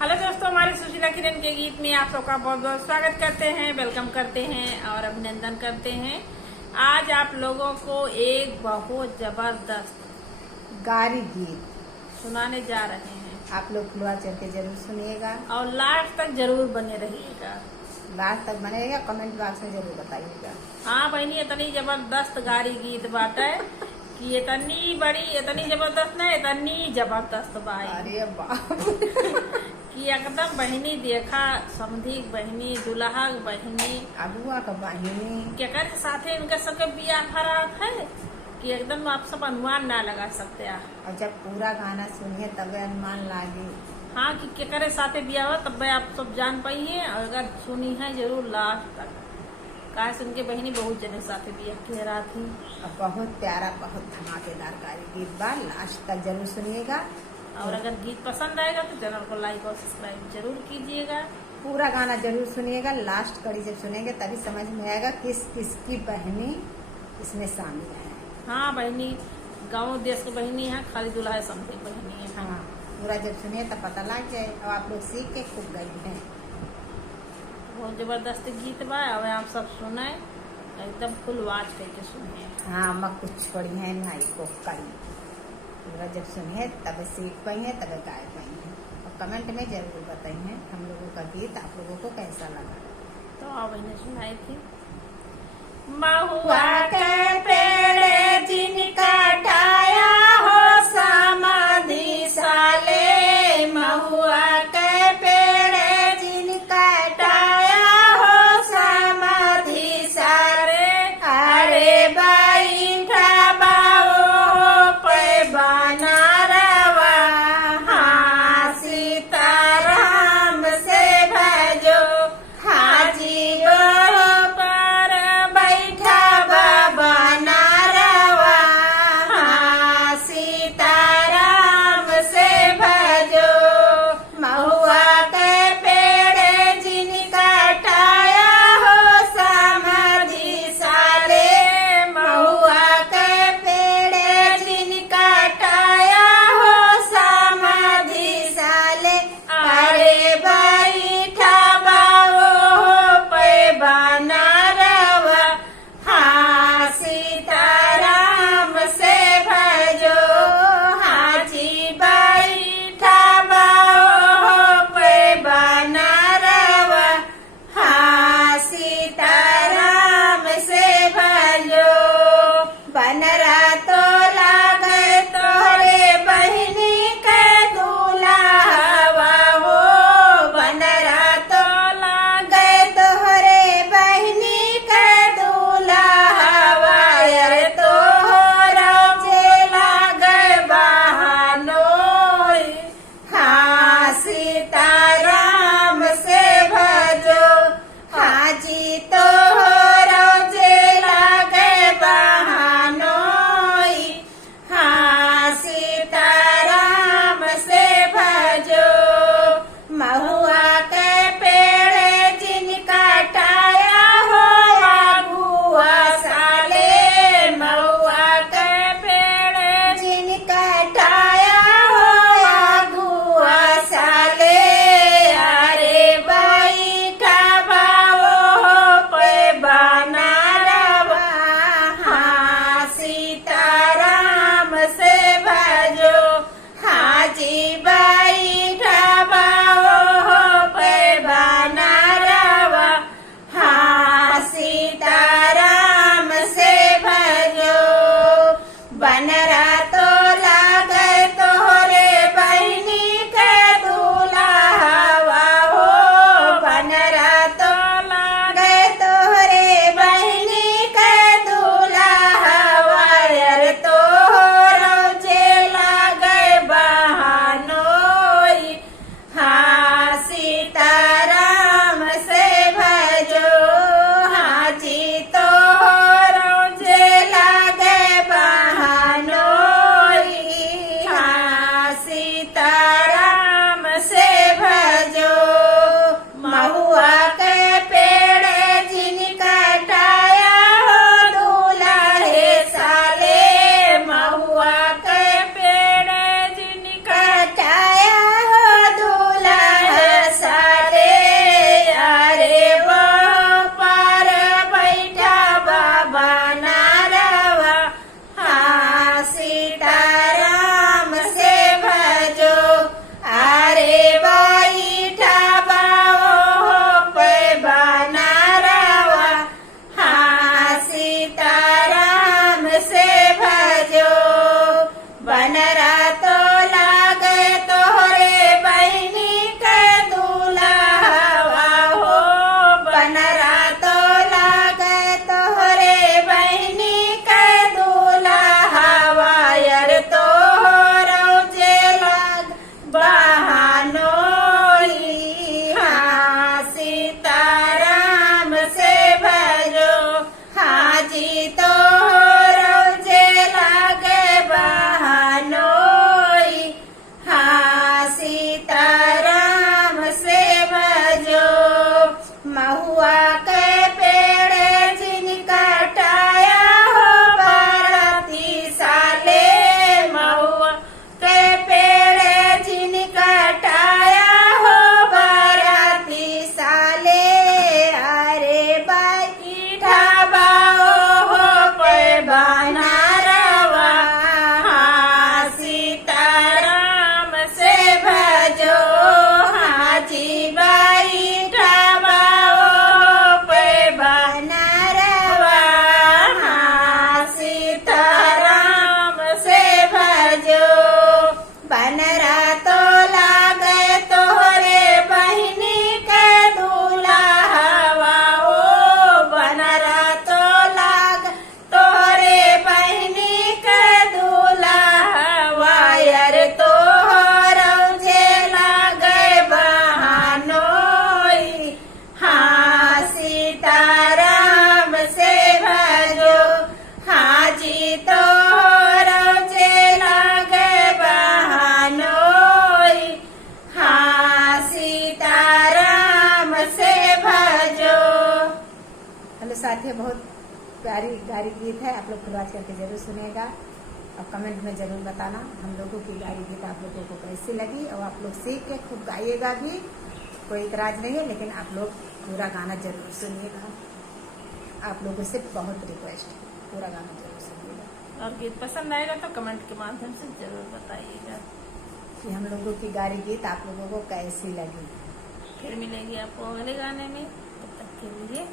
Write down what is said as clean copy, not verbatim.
Hello दोस्तों, हमारे सुशीला किरण के गीत में आप सबका बहुत बहुत स्वागत करते हैं, वेलकम करते हैं और अभिनंदन करते हैं। आज आप लोगों को एक बहुत जबरदस्त गारी गीत सुनाने जा रहे हैं। आप लोग खुलवा चढ़ के जरूर सुनिएगा और लास्ट तक जरूर बने रहिएगा। लास्ट तक बनेगा, कमेंट बॉक्स में जरूर बताइएगा। हाँ बहनी, इतनी जबरदस्त गारी गीत बात है कि इतनी बड़ी, इतनी जबरदस्त नहीं, इतनी जबरदस्त बाई अरे बाप कि एकदम बहनी देखा, समधी बहनी, दुल्हा बहनी, अबुआ का बहिनी केकर साथे इनके सबके बियाह फराक है कि एकदम आप सब अनुमान ना लगा सकते हैं। और जब पूरा गाना सुनिए तबे अनुमान लागे। हाँ कि केकर साथे बियाह हो तब आप सब जान पाइए, और अगर सुनी है जरूर लास्ट तक। कहा सुन के बहनी बहुत जने साथे बियाह कह रहा थी। और बहुत प्यारा, बहुत धमाकेदार गारी गीत बा, लास्ट तक जरूर सुनिएगा। और अगर गीत पसंद आएगा तो चैनल को लाइक और सब्सक्राइब जरूर कीजिएगा। पूरा गाना जरूर सुनिएगा, लास्ट कड़ी जब सुनेंगे तभी समझ में आएगा किस किसकी बहनी इसमें शामिल है। हाँ बहनी, गाँव देश की बहनी है, खाली दुल्हा समधी बहनी है। हाँ, पूरा जब सुनिए तब पता लग जाए। और आप लोग सीख के खूब गई हैं। बहुत जबरदस्त गीत बा, अब आप सब सुने, एकदम फुल वाच करके सुनिए। हाँ, मैं कुछ बढ़िया नहीं को करी पूरा जब सुनिए तब सीख पाई है, तब गाय पाई है। और कमेंट में जरूर बताइए हम लोगों का गीत आप लोगों को कैसा लगा। तो अब मैंने सुनाई थी। महुआ के पेड़ जिनका ढाया हो समाधि साले, महुआ के पेड़ जिनका ढाया हो समाधि सारे, अरे बैठा बाओ पे बना रवा, हाँ सीताराम से भजो, हाजी पर बैठा बाबा ना प्यारी गारी गीत है, आप लोग फुलवाज करके जरूर सुनेगा और कमेंट में जरूर बताना हम लोगों की गारी गीत आप लोगों को कैसी लगी, और आप लोग सीख के खूब गाइएगा भी, कोई इतराज नहीं है, लेकिन आप लोग पूरा गाना जरूर सुनिएगा। आप लोगों से बहुत रिक्वेस्ट है, पूरा गाना जरूर सुनिएगा। और गीत पसंद आएगा तो कमेंट के माध्यम से जरूर बताइएगा कि हम लोगों की गारी गीत आप लोगों को कैसी लगी। फिर मिलेंगे आपको अगले गाने में, तब तक के लिए